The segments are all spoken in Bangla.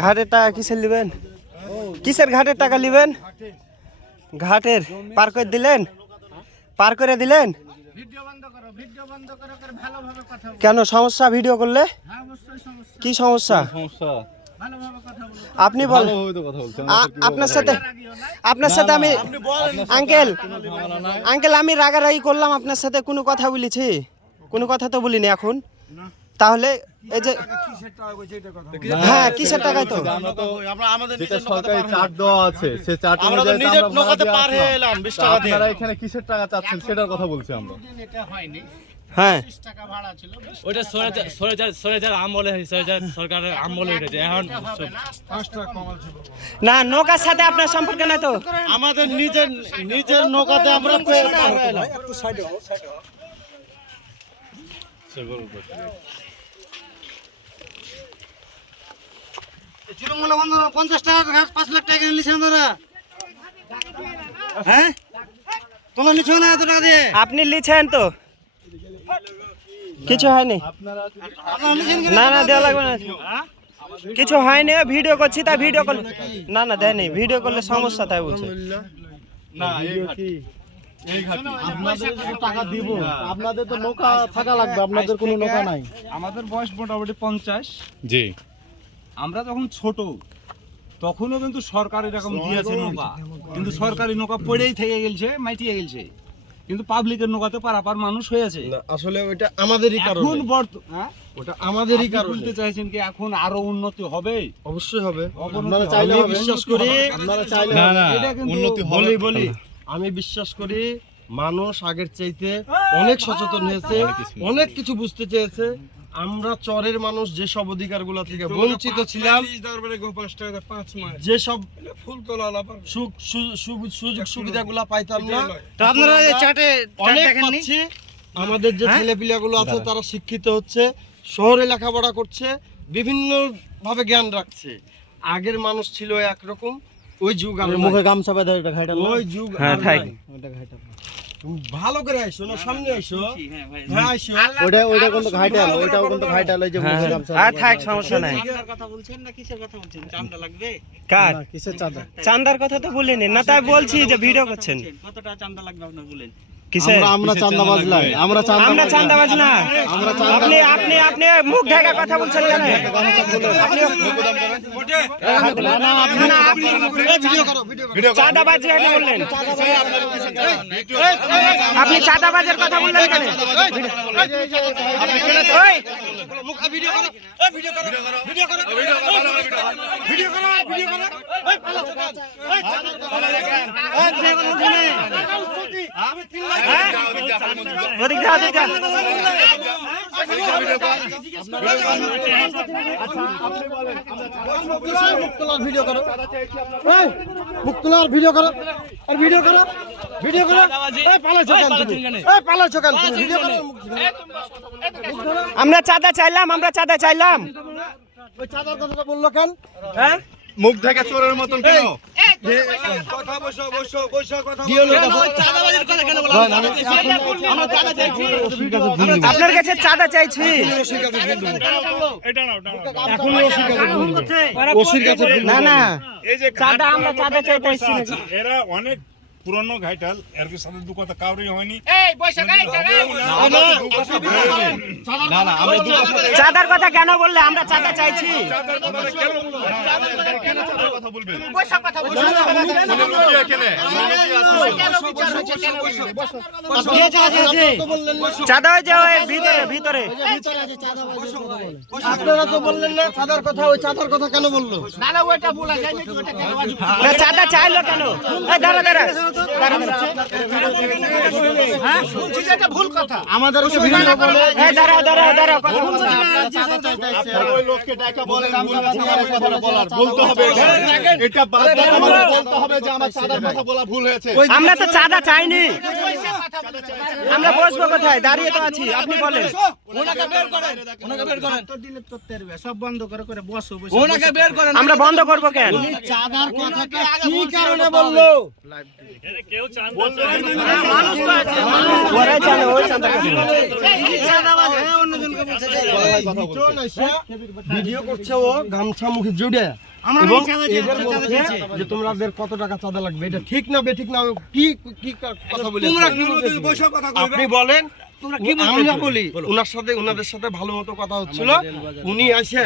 ঘাটের টাকা কিসের নেবেন? কিসের ঘাটের টাকা নেবেন? ঘাটের পার করে দিলেন? পার করে দিলেন? কেন সমস্যা? ভিডিও করলে কি সমস্যা? আপনি বলেন। আপনার সাথে আমি আঙ্কেল আমি রাগারাগি করলাম আপনার সাথে? কোনো কথা বলেছি? কোনো কথা তো বলিনি এখন। তাহলে এই যে হ্যাঁ কিসের টাকায়? তো যেটা সরকারি চার্ট দেওয়া আছে সেই চার্ট অনুযায়ী নিজের নৌকাতে পার হয়ে এলাম 20 টাকা দিয়ে। আপনারা এখানে কিসের টাকা চাচ্ছেন সেটার কথা বলছি আমরা। এটা হয়নি। হ্যাঁ 20 টাকা ভাড়া ছিল। ওটা সরেজার আমলে সরকারের আমলে উঠেছে এখন। না নৌকার সাথে আপনার সম্পর্ক নাই তো? আমাদের নিজের নৌকাতে আমরা পার হয়ে এলাম। চিরমূল্য বন্ধ 50 টাকা 5 লাখ টাকা নিছেন তোরা। হ্যাঁ তোমরা নিছো না এত টাকা দিয়ে? আপনি লিছেন তো? কিছু হয়নি। না না দেওয়া লাগবে না, কিছু হয়নি। ভিডিও করছি তাই ভিডিও করলে না না দেয়নি। ভিডিও করলে সমস্যা তাই বলছে। না এই ঘাটি আপনাদের টাকা দিব, আপনাদের তো নৌকা থাকা লাগবে, আপনাদের কোনো নৌকা নাই। আমাদের বয়স মোটামুটি 50। জি আমরা যখন ছোট তখনও কিন্তু সরকার এরকম দিয়েছে নৌকা, কিন্তু সরকারি নৌকা পড়েই থেকে গেছে, মাইটিয়ে গেছে, কিন্তু পাবলিকের নৌকাতে পারাপার মানুষ হয়েছে। আসলে ওইটা আমাদেরই কারণে। এখন ওটা আমাদেরই কারণে। বলতে চাইছেন কি এখন আরো উন্নতি হবে? অবশ্যই হবে। আপনারা চাইলে বিশ্বাস করি, আপনারা চাইলে উন্নতি হবে। বলি আমি বিশ্বাস করি মানুষ আগের চাইতে অনেক সচেতন হয়েছে, অনেক কিছু বুঝতে চেয়েছে। আমরা চরের মানুষ যেসব অধিকারগুলো থেকে বঞ্চিত ছিলাম, যেসব সুযোগ সুবিধাগুলো পাইতাম না, তো আপনারা এই চাটে অনেক দেখেননি? পাচ্ছি। আমাদের যে ছেলেপিলাগুলো আছে তারা শিক্ষিত হচ্ছে, শহরে লেখাপড়া করছে, বিভিন্ন ভাবে জ্ঞান রাখছে। আগের মানুষ ছিল একরকম, ওই যুগ আর মুখে গামছা বাঁধা এটা ঘাইটা, ওই যুগ হ্যাঁ থাক। তুমি ভালো করে আইসো না, সামনে আইসো। হ্যাঁ ভাই। হ্যাঁ আইসো। ওটা কিন্তু ঘাইটা আলো, ওটাও কিন্তু ঘাইটা আলো, এই যে মুখে গামছা। আর থাক সমস্যা নাই। চাঁদার কথা বলছেন না কিসের কথা বলছেন? চাঁদা লাগবে? কার কিসের চাঁদা? চাঁদার কথা তো বলিনি না, তাই বলছি যে ভিডিও করছেন। কত টাকা চাঁদা লাগবে আপনারা বলেন? কিসের? আমরা চাঁদাবাজ নাই, আমরা চাঁদাবাজ না। আপনি আপনি আপনি মুখ ঢাকা কথা বলছেন কেন? চাঁদাবাজ বললেন, আপনি চাঁদাবাজের কথা বললেন কেন? ভিডিও করো, মুখ তোলার ভিডিও করো, আর ভিডিও করো, ভিডিও করো। পালাইছো কেন? ভিডিও করো। আমরা চাঁদা চাইলাম, আমরা চাঁদা চাইলাম। ওই চাঁদার কথাটা বললো কেন? হ্যাঁ মুখ ঢাকা চোরের মতন কেন? আপনার কাছে চাঁদা চাইছি। না না চাঁদা আমরা চাঁদা চাইতে এসেছি নাকি? এরা অনেক পুরনো ঘাইটাল, এর সাথে দু কথা কাউরই হয়নি। চাঁদার কথা কেন বললে? আমরা চাঁদা চাইছি। চাঁদা ওই যে ওই ভিতরে ভিতরে। আপনারা তো বললেন না চাঁদার কথা, ওই চাঁদার কথা কেন বললো? না চাঁদা চাইলো কেন? দাঁড়া দাঁড়া ভুল কথা। আমাদের দাঁড়া দাঁড়া দাঁড়া ওই লোককে ডাকা বলেন, বলতে হবে এটা বাদ, বলতে হবে যে আমার চাঁদার কথা বলা ভুল হয়েছে। আমরা তো চাঁদা চাইনি। আমরা বসবো কোথায়? দাঁড়িয়ে তো আছি, আপনি বলেন। সব বন্ধ করে করে বসো আমরা বন্ধ করবো কেন? চাঁদার কথাটা কি কারণে বললো? ওরাই জানে, ওই চাঁদা কাটে। ভিডিও করছে ও গামছা মুখে জুড়ে এবং এদের বলছে যে তোমাদের কত টাকা চাঁদা লাগবে, এটা ঠিক না বেঠিক না? কি কি কথা বলে আপনি বলেন? আমরা বলি ওনাদের সাথে ভালো মতো কথা হচ্ছিল, উনি আসে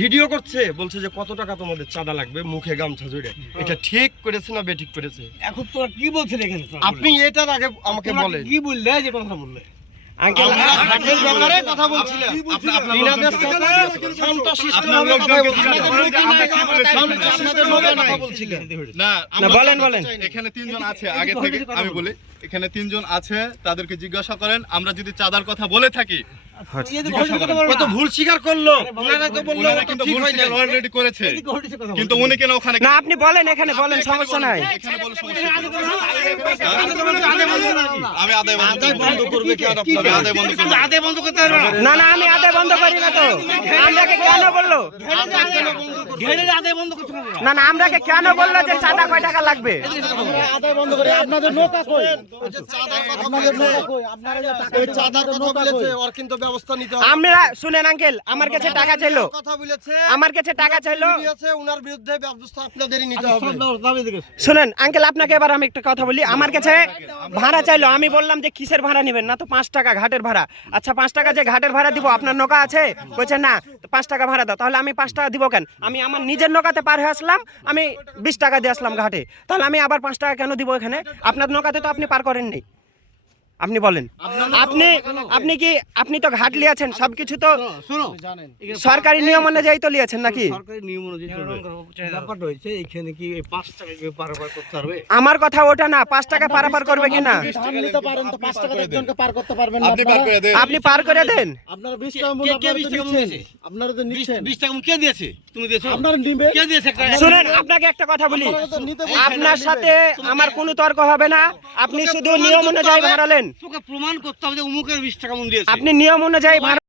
ভিডিও করছে, বলছে যে কত টাকা তোমাদের চাঁদা লাগবে মুখে গামছা জুড়ে, এটা ঠিক করেছে না বেঠিক করেছে? এখন তোরা কি বলছিস এখানে? আপনি এটার আগে আমাকে বলেন। কি বললে যে কথা বললে? আঙ্কেল, আমরা হাটের ব্যাপারে কথা বলছিলাম, আপনাদের সাথে শান্তশিষ্টভাবে কথা বলছিলাম, শান্তশিষ্টভাবে কথা বলছিলাম। না না, বলেন বলেন। এখানে তিনজন আছে আগে থেকে, আমি বলি এখানে তিনজন আছে, তাদেরকে জিজ্ঞাসা করেন। আমরা যদি চাঁদার কথা বলে থাকি, ও তো ভুল স্বীকার করলো, ওনারা তো বললো ওনারা কিন্তু ভুল স্বীকার অলরেডি করেছে, কিন্তু উনি কেন ওখানে? না, আপনি বলেন, এখানে বলেন, সমস্যা নাই। এখানে বলে সমস্যা কি? আমি আদায় বন্ধ করবে কি? আমি আদায় বন্ধ করব। আদে বন্ধ করতে হবে না। না না, আমি আদে বন্ধ করি না তো। আমরাকে কেন বললো? ঘেরে আদে বন্ধ করতে হবে না। না না, আমরাকে কেন বললো যে চাঁদা কয় টাকা লাগবে? ওই চাঁদার কথা বলেছে, ওর কিন্তু ব্যবস্থা নিতে হবে। আমরা শুনেন আঙ্কেল, আমার কাছে টাকা চাইলো, কথা বলেছে, আমার কাছে টাকা চাইলো। আছে, ওনার বিরুদ্ধে ব্যবস্থা আপনাদেরই নিতে হবে। শুনেন আঙ্কেল, আপনাকে এবার আমি একটা কথা বলি। আমার কাছে ভাড়া চাইলো, আমি বললাম যে কিসের ভাড়া নেবেন? না তো 5 টাকা ঘাটের ভাড়া। আচ্ছা 5 টাকা যে ঘাটের ভাড়া দিব, আপনার নৌকা আছে? বলছে না, 5 টাকা ভাড়া দাও। তাহলে আমি 5 টাকা দিব কেন? আমি আমার নিজের নৌকাতে পার হয়ে আসলাম, আমি 20 টাকা দিয়ে আসলাম ঘাটে, তাহলে আমি আবার 5 টাকা কেন দিব এখানে? আপনার নৌকাতে তো আপনি পার করেননি, আপনি বলেন। আপনি তো ঘাট লিয়েছেন, সবকিছু তো সরকারি নিয়ম অনুযায়ী তো লিয়েছেন নাকি? সরকারি নিয়ম অনুযায়ী ব্যাপারটা হয়েছে এখানে কি 5 টাকা কেউ পারাপার করতে পারবে? আমার কথা ওটা না, 5 টাকা পারাপার করবে কিনা আপনি পার করে দেন। আপনি পার করে দেন। কে 20 টাকা দিয়েছে? আপনারা তো নিচ্ছেন। 20 টাকা কে দিয়েছে? তুমি দিয়েছো? আপনারা নিবে। কে দিয়েছে? শুনেন, আপনাকে একটা কথা বলি, আপনার সাথে আমার কোনো তর্ক হবে না। আপনি শুধু নিয়ম অনুযায়ী ভাড়ালেন, তোকে প্রমাণ করতে হবে যে অমুকের 20 টাকা মন দিয়েছে। আপনি নিয়ম অনুযায়ী ভাড়া